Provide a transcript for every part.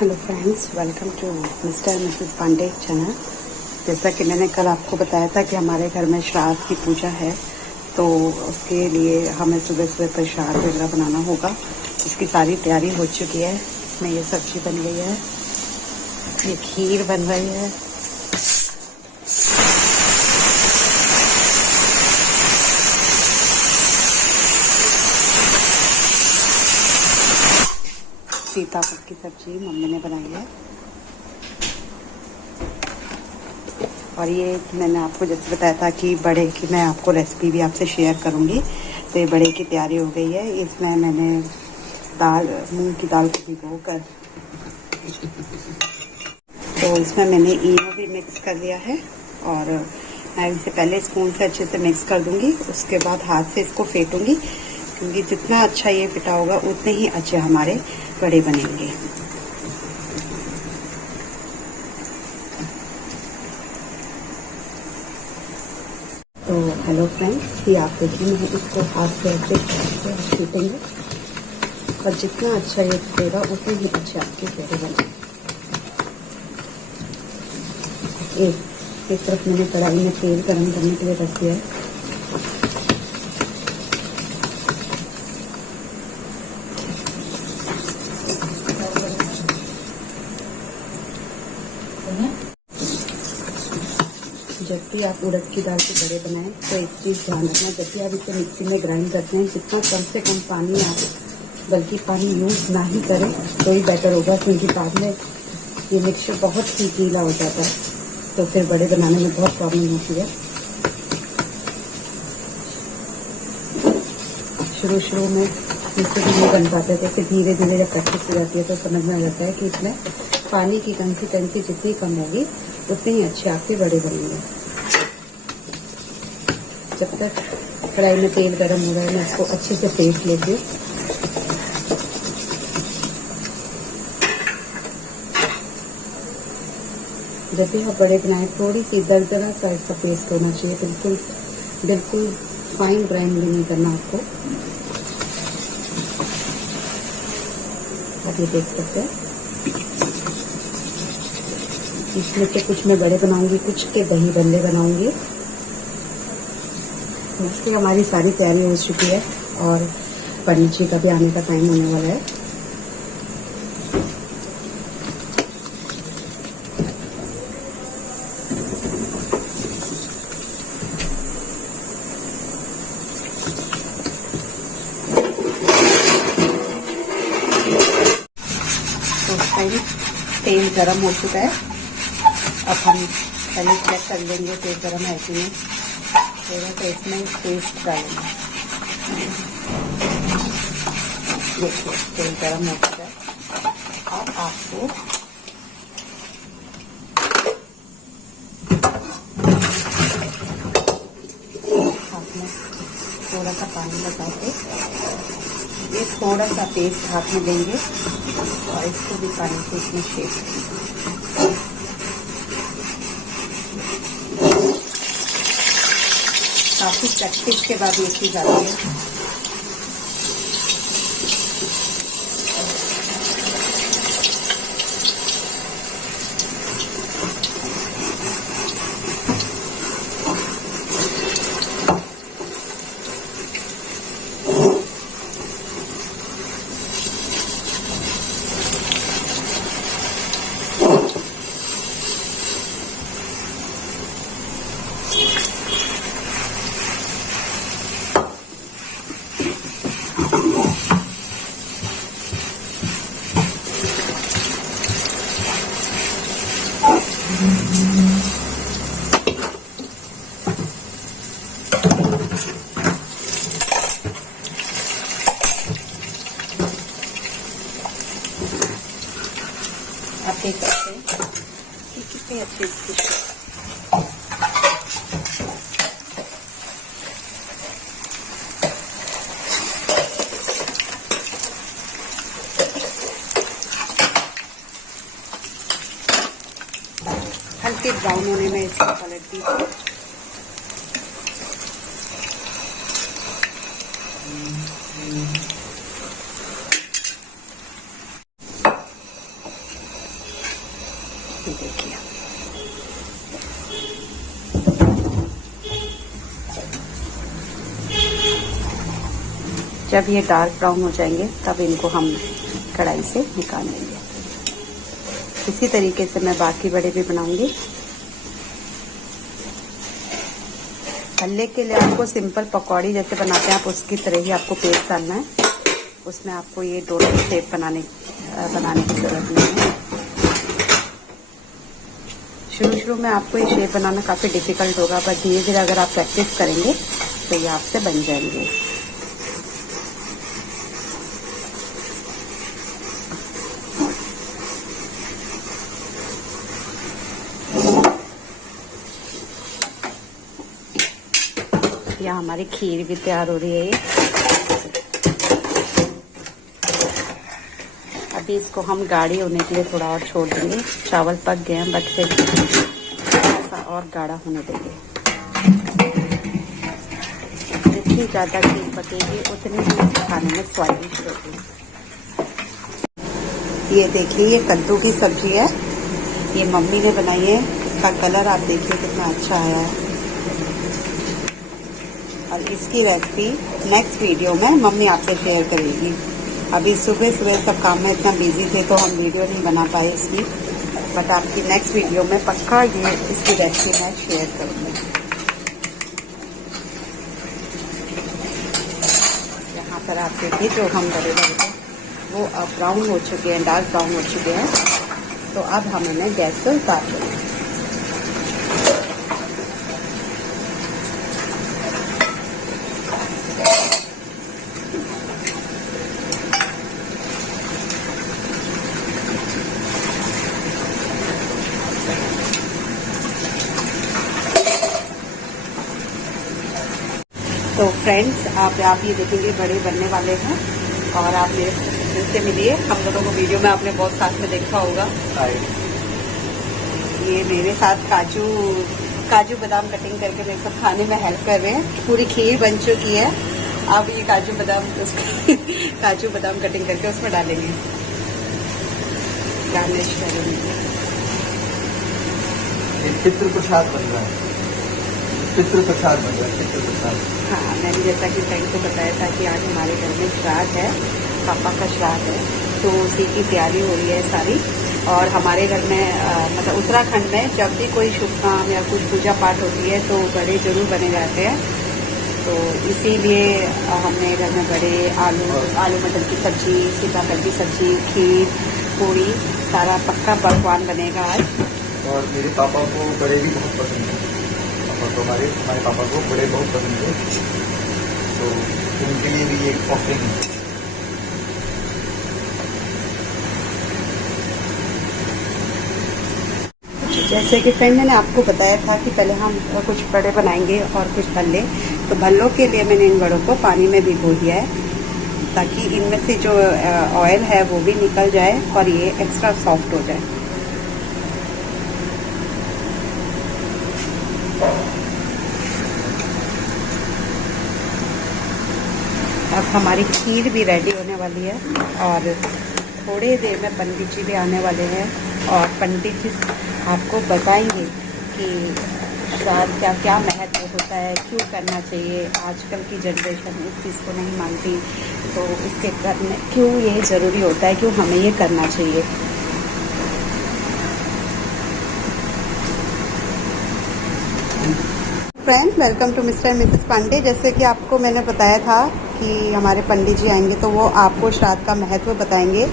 Hello friends, welcome to mister missus Pandey channel. जैसा कि मैंने कल आपको बताया था कि हमारे घर में श्राद्ध की पूजा है, तो उसके लिए हमें सुबह सुबह प्रसाद वगैरह बनाना होगा। इसकी सारी तैयारी हो चुकी है। इसमें ये सब्जी बन गई है, ये खीर बन रही है, सीताफल की सब्जी मम्मी ने बनाई है। और ये मैंने आपको जैसे बताया था कि बड़े की मैं आपको रेसिपी भी आपसे शेयर करूंगी। तो ये बड़े की तैयारी हो गई है। इसमें मैंने मूंग की दाल को भिगो कर, तो इसमें मैंने इनो भी मिक्स कर लिया है। और मैं इसे पहले स्पून से अच्छे से मिक्स कर दूंगी, उसके बाद हाथ से इसको फेंटूंगी, क्योंकि जितना अच्छा ये पिटा होगा उतने ही अच्छे हमारे बड़े बनेंगे। तो हेलो फ्रेंड्स, ये आप देखिए, मैं इसको हाथ से ऐसे फेंटेंगे और जितना अच्छा ये फटेगा उतने ही अच्छे आपके पेड़े बनेंगे। एक तरफ मैंने कढ़ाई में तेल गरम करने के लिए रख दिया है। जब भी आप उड़द की दाल के बड़े बनाएं तो एक चीज़ ध्यान रखना, जब भी आप इसे मिक्सी में ग्राइंड करते हैं, जितना कम से कम पानी आप बल्कि पानी यूज़ ना ही करें तो ही बेटर होगा, क्योंकि बाद में ये मिक्सचर बहुत ही गीला हो जाता है, तो फिर बड़े बनाने में बहुत प्रॉब्लम होती है। शुरू में इससे भी नहीं बन पाते थे, फिर धीरे धीरे जब प्रैक्टिस हो जाती है तो समझ में आ जाता है कि इसमें पानी की कंसिस्टेंसी जितनी कम होगी उतने ही अच्छे आपके बड़े बनेंगे। जब तक कढ़ाई में तेल गर्म हो रहा है, मैं इसको अच्छे से फेंट लेती हूँ। जब भी आप बड़े बनाए, थोड़ी सी दरदरा सा इसका पेस्ट होना चाहिए, बिल्कुल फाइन ग्राइंड भी नहीं करना आपको। आप ये देख सकते हैं, इसमें से कुछ मैं बड़े बनाऊंगी, कुछ के दही बल्ले बनाऊंगी। इसकी हमारी सारी तैयारी हो चुकी है और पंडित जी का भी आने का टाइम होने वाला है। तो तेल गरम हो चुका है। अब हम पहले चेक कर लेंगे तेल गरम है कि नहीं। तो इसमें पेस्ट डालेंगे। देखिए तेल गरम हो चुका है। अब आपको हाथ में थोड़ा सा पानी लगा के ये थोड़ा सा पेस्ट हाथ में देंगे और इसको भी पानी से इसमें शेक। काफी प्रैक्टिस के बाद ये चीज आती है। आप देख सकते हैं कि कितनी अच्छी इसकी हल्के ब्राउन होने में इसकी पलट दी। ये देखिए, जब ये डार्क ब्राउन हो जाएंगे तब इनको हम कढ़ाई से निकाल लेंगे। इसी तरीके से मैं बाकी बड़े भी बनाऊंगी। भल्ले के लिए आपको सिंपल पकौड़ी जैसे बनाते हैं आप उसकी तरह ही आपको पेस्ट डालना है। उसमें आपको ये डोनट शेप बनाने की जरूरत नहीं है। शुरू में आपको ये शेप बनाना काफ़ी डिफिकल्ट होगा, पर धीरे धीरे अगर आप प्रैक्टिस करेंगे तो ये आपसे बन जाएंगे। यहाँ हमारी खीर भी तैयार हो रही है। ये अभी इसको हम गाढ़ी होने के लिए थोड़ा और छोड़ देंगे। चावल पक गए हैं, बट फिर थोड़ा सा और गाढ़ा होने देंगे। जितनी ज़्यादा खीर पकेगी उतनी ही खाने में स्वादिष्ट होगी। ये देखिए, ये कद्दू की सब्जी है, ये मम्मी ने बनाई है। इसका कलर आप देखिए कितना अच्छा आया है। और इसकी रेसिपी नेक्स्ट वीडियो में मम्मी आपसे शेयर करेगी। अभी सुबह सब काम में इतना बिजी थे तो हम वीडियो नहीं बना पाए इसकी, बट आपकी नेक्स्ट वीडियो में पक्का ये इसकी रेसिपी मैं शेयर करूँगी। यहाँ पर आप देखिए जो हम बड़े बड़े वो अब ब्राउन हो चुके हैं, डार्क ब्राउन हो चुके हैं। तो अब हम इन्हें गैस से उतार देंगे। तो फ्रेंड्स, आप ये देखेंगे बड़े बनने वाले हैं। और आप मेरे से मिलिए, हम दोनों को वीडियो में आपने बहुत साथ में देखा होगा। ये मेरे साथ काजू बादाम कटिंग करके मेरे साथ खाने में हेल्प कर रहे हैं। पूरी खीर बन चुकी है, अब ये काजू बादाम कटिंग करके उसमें डालेंगे, गार्निश करेंगे। पितृ प्रसाद बन रहा है, पितृ प्रसाद बन रहा है, पितृ प्रसाद। हाँ, मैंने जैसा कि फ्रेंड को बताया था कि आज हमारे घर में श्राद्ध है, पापा का श्राद्ध है, तो उसी की तैयारी हो रही है सारी। और हमारे घर में मतलब उत्तराखंड में जब भी कोई शुभ काम या कुछ पूजा पाठ होती है तो बड़े जरूर बने जाते हैं। तो इसीलिए हमने घर में बड़े आलू मटर की सब्जी, सीताफल की सब्जी, खीर, पूरी, सारा पक्का पकवान बनेगा आज। और मेरे पापा को बड़े भी बहुत पसंद है। तो हमारे पापा को बड़े बहुत पसंद है, तो उनके लिए भी एक ऑफरिंग है। जैसे कि फ्रेंड मैंने आपको बताया था कि पहले हम कुछ बड़े बनाएंगे और कुछ भल्ले। तो भल्लों के लिए मैंने इन बड़ों को पानी में भिगो दिया है ताकि इनमें से जो ऑयल है वो भी निकल जाए और ये एक्स्ट्रा सॉफ्ट हो जाए। अब हमारी खीर भी रेडी होने वाली है और थोड़ी देर में पंडित जी भी आने वाले हैं और पंडित जी आपको बताएंगे कि श्राद्ध का क्या महत्व होता है, क्यों करना चाहिए। आजकल की जनरेशन इस चीज़ को नहीं मानती, तो इसके करने क्यों ये ज़रूरी होता है, क्यों हमें ये करना चाहिए। Friend, welcome to mister and missus Pandey. जैसे कि आपको मैंने बताया था कि हमारे पंडित जी आएंगे तो वो आपको श्राद्ध का महत्व बताएंगे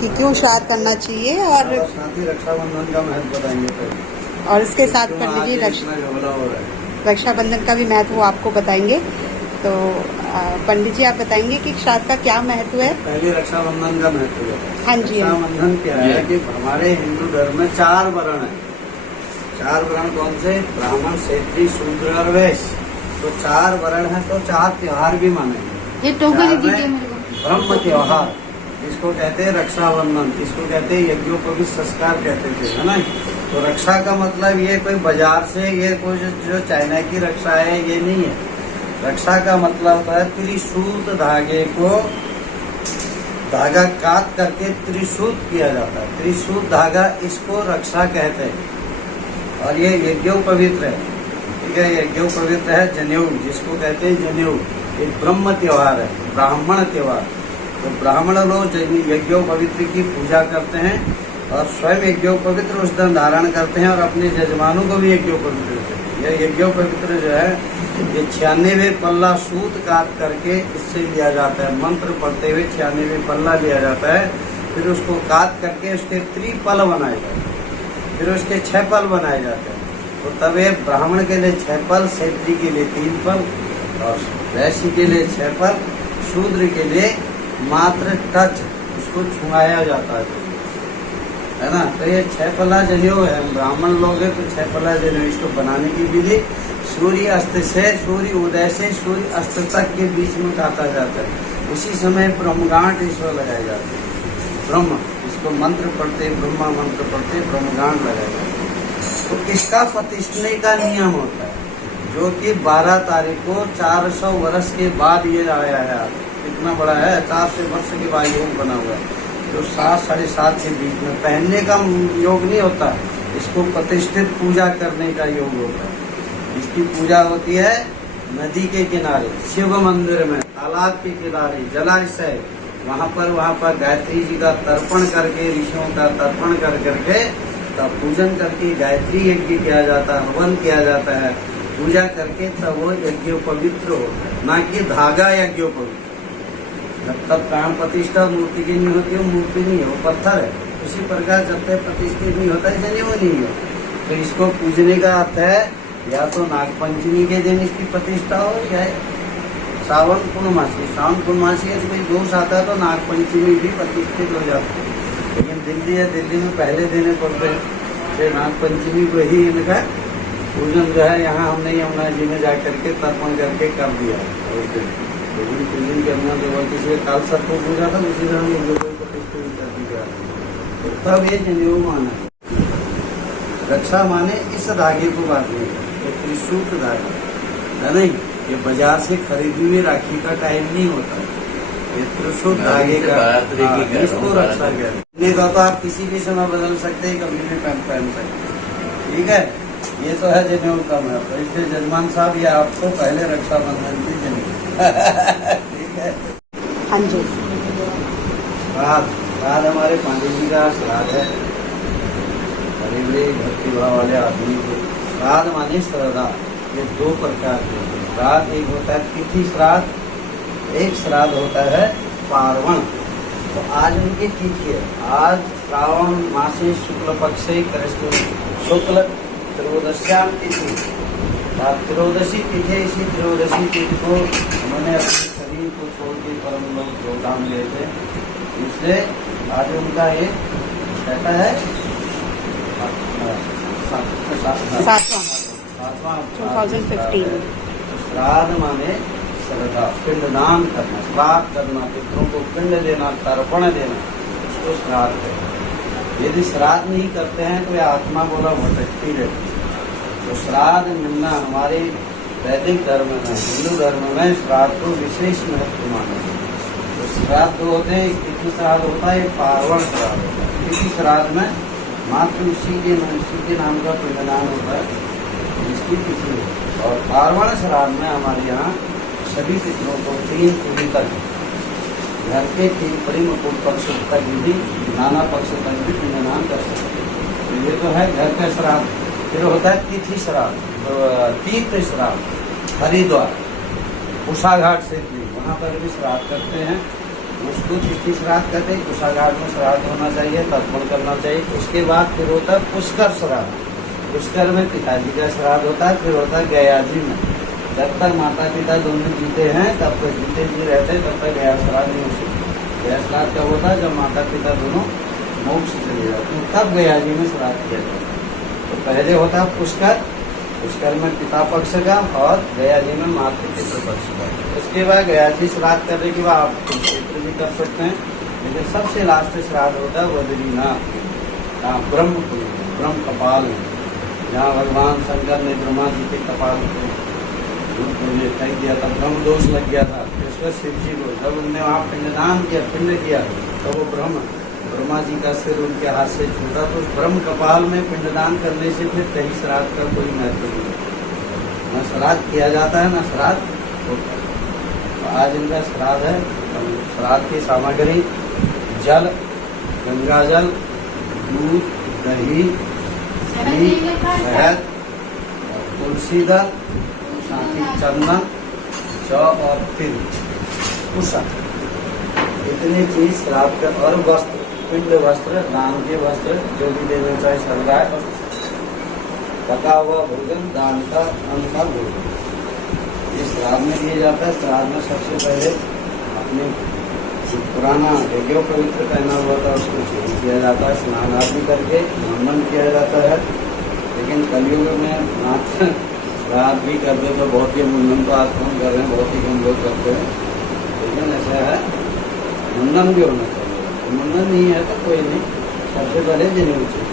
कि क्यों श्राद्ध करना चाहिए और रक्षाबंधन का महत्व बताएंगे। और इसके साथ पंडित जी रक्षाबंधन का भी महत्व वो आपको बताएंगे। तो पंडित जी आप बताएंगे कि श्राद्ध का क्या महत्व है। पहले रक्षाबंधन का महत्व है। हाँ जी, रक्षाबंधन क्या है कि हमारे हिंदू धर्म में 4 वर्ण है। 4 वर्ण कौन से? ब्राह्मण, क्षत्रिय, शूद्र और वैश्य। तो 4 वर्ण है तो 4 त्योहार भी मानेंगे। ये ब्रह्म त्योहार इसको कहते हैं रक्षाबंधन, इसको कहते हैं यज्ञोपवीत संस्कार कहते थे, है ना। तो रक्षा का मतलब ये कोई बाजार से ये कोई जो चाइना की रक्षा है ये नहीं है। रक्षा का मतलब है त्रिसूत धागे को धागा काट करके त्रिशूत किया जाता है। त्रिशूत धागा, इसको रक्षा कहते हैं। और ये यज्ञोपवित्र है, ठीक है, यज्ञोपवित्र है। जनेऊ, जिसको कहते हैं जनेऊ, एक ब्रह्म त्योहार है, ब्राह्मण त्योहार। तो ब्राह्मण लोग यज्ञोपवित्र की पूजा करते हैं और स्वयं यज्ञोपवित्र उस दिन धारण करते हैं और अपने जजमानों को भी यज्ञोपवित्र देते हैं। यह यज्ञोपवित्र जो है, ये 96 पल्ला सूत काट करके इससे लिया जाता है। मंत्र पढ़ते हुए 96 पल्ला लिया जाता है, फिर उसको काट करके उसके त्रिपल बनाए जाते हैं, फिर उसके 6 पल बनाए जाते हैं। तो तब ये ब्राह्मण के लिए 6 पल, क्षत्रिय के लिए 3 पल और वैश्य के लिए 6 पल, शूद्र के लिए मात्र टच, उसको छुआया जाता है ना। तो ये 6 पल्ला जनेऊ है। ब्राह्मण लोग हैं तो 6 पल्ला जनेऊ, इसको बनाने की विधि सूर्य अस्त से, सूर्य उदय से सूर्य अस्त तक के बीच में काटा जाता है। उसी समय ब्रह्मगांठ इसमें लगाए जाते हैं। ब्रह्म, इसको मंत्र पढ़ते, ब्रह्मा मंत्र पढ़ते ब्रह्मगांठ लगाए जाते हैं। तो इसका प्रतिष्ठने का नियम होता है, जो कि 12 तारीख को 400 वर्ष के बाद ये आया है। इतना बड़ा है, 400 वर्ष के बाद योग बना हुआ है, जो 7 साढ़े 7 के बीच में। पहनने का योग नहीं होता, इसको प्रतिष्ठित पूजा करने का योग होता है। इसकी पूजा होती है नदी के किनारे, शिव मंदिर में, तालाब के किनारे, जलाशय, वहाँ पर गायत्री जी का तर्पण करके, ऋषियों का तर्पण कर करके तब पूजन करके गायत्री यज्ञ किया जाता है, हवन किया जाता है। पूजा करके तब वो यज्ञोपवित्र होता है, ना कि धागा यज्ञोपवित्र। जब तक प्राण प्रतिष्ठा मूर्ति की नहीं होती, वो मूर्ति नहीं है, वो पत्थर है। उसी प्रकार जब तक प्रतिष्ठित नहीं होता, जनेऊ नहीं है। तो इसको पूजने का अर्थ है, या तो नागपंचमी के दिन इसकी प्रतिष्ठा हो, या सावन पूर्णमासी। सावन पूर्णमासी है तो कोई दोष आता है तो नागपंचमी भी प्रतिष्ठित हो जाती है। लेकिन दिल्ली है, दिल्ली में पहले देने पड़ते हैं, फिर नागपंचमी को ही इनका पूजन जो है यहाँ हमने यमुना जी में जा करके तर्पण करके कर दिया उस दिन। लेकिन पूजन करना जो किसी काल सर्प को पूजा था, उसी तरह हम लोगों को प्रतिष्ठित कर दिया। तो तब ये जनेऊ माना है। रक्षा माने इस धागे को बांधने का, त्रिशूत धागा है नहीं, ये बाजार से खरीदी हुई राखी का टाइम नहीं होता है, ये त्रिशूत धागे का, इसको रक्षा कहते हैं। तो आप किसी भी समय बदल सकते हैं, कभी भी पहन सकते हैं, ठीक है। ये तो है जनेऊ का महत्व। इसलिए जजमान साहब, ये आपको पहले रक्षाबंधन की जनेऊ ठीक है। हाँ जी। श्राद्ध हमारे पांडे जी का श्राद्ध है। बड़े बड़े भक्ति भाव वाले आदमी को श्राद्ध माने श्रद्धा। ये 2 प्रकार के श्राद्ध, एक होता है तिथि श्राद्ध, एक श्राद्ध होता है पार्वण। तो आज उनकी तिथि है, आज श्रावण मासे शुक्ल पक्षे कृष्ण शुक्ल त्रयोदश्याम तिथि, त्रयोदशी तिथि। इसी त्रयोदशी तिथि को उन्होंने अपने शरीर को छोड़ के परम लोग प्रोग्राम गए थे, इसलिए आज उनका ये छठा है, 7वां 2015। श्राद्ध माने श्रद्धा, पिंडदान करना, श्राद्ध करना, पितरों को पिंड देना, तर्पण देना, इसको श्राद्ध है। यदि श्राद्ध नहीं करते हैं तो यह आत्मा बोला भटकती रहती है। तो श्राद्ध मिलना हमारे वैदिक धर्म में, हिंदू धर्म में श्राद्ध को विशेष महत्व माना है। तो श्राद्ध होते हैं, तिथि श्राद्ध होता है, पार्वण श्राद्ध होता है। तिथि श्राद्ध में मात्र उसी के नाम का पिंडदान होता है, जिसकी तिथि है। और पार्वण श्राद्ध में हमारे यहाँ सभी पितरों को 3 पीढ़ी तक, घर के 3 परिमुख पक्ष तक भी, नाना पक्ष तक भी पिंडदान कर सकते हैं। तो ये तो है घर का श्राद्ध। फिर होता है तिथि श्राद्ध, तीर्थ श्राद्ध, हरिद्वार, उषा घाट से वहाँ पर भी श्राद्ध करते हैं, उसको तिथि श्राद्ध कहते हैं। उषा घाट में श्राद्ध होना चाहिए, तर्पण करना चाहिए। उसके बाद फिर होता है पुष्कर श्राद्ध। पुष्कर में पिताजी का श्राद्ध होता है। फिर होता है गया जी में, जब तक माता पिता दोनों जीते हैं, तब तक जीते जी रहते हैं, तब तक गया श्राद्ध नहीं हो सकता। गया श्राद्ध कब होता है? जब माता पिता दोनों मोक्ष चले जाते हैं, तब गया जी में श्राद्ध किया जाता है। तो पहले होता है पुष्कर, पुष्कर में पिता पक्ष का, और गया जी में मातृ पितृ पक्ष का। उसके बाद गया जी श्राद्ध करने के बाद आप पितृ भी कर सकते हैं। लेकिन सबसे लास्ट श्राद्ध होता है बद्रीनाथ, ब्रह्म कपाल में, जहाँ भगवान शंकर ने ब्रह्मा जी के कपाल को फेंक दिया था, ब्रह्म दोष लग गया था, फिर परमेश्वर शिव जी को, जब उनने वहाँ पिंडदान किया, पिंड किया, तो वो ब्रह्मा जी का सिर उनके हाथ से छूटा। तो ब्रह्म कपाल में पिंडदान करने से फिर कहीं श्राद्ध का कोई महत्व नहीं है, न श्राद्ध किया जाता है न श्राद्ध होता है। तो आज इनका श्राद्ध है। श्राद्ध की सामग्री जल, गंगा जल, दूध, दही, घी, शहद, तुलसी दल, साथ ही चंदन, जौ और तिल, उषा, इतनी चीज श्राद्ध का। और वस्त्र, पिंड वस्त्र, दान के वस्त्र, जो भी देना चाहे सरगाय, पका हुआ भोजन, दान का अन्न का भोजन, ये श्राद्ध में दिया जाता है। श्राद्ध में सबसे पहले अपने पुराना यज्ञ पवित्र पहना हुआ था उसको चेंज किया जाता है, स्नान आदि करके मुंडन किया जाता है। लेकिन कलयुग में मात्र श्राद्ध भी करते तो बहुत ही, मुंडन तो आज कौन कर रहे हैं, बहुत ही कम लोग करते हैं। लेकिन ऐसा है, मुंडन भी होना चाहिए। मुंडन नहीं है तो कोई नहीं, सबसे पहले जनेऊ चाहिए,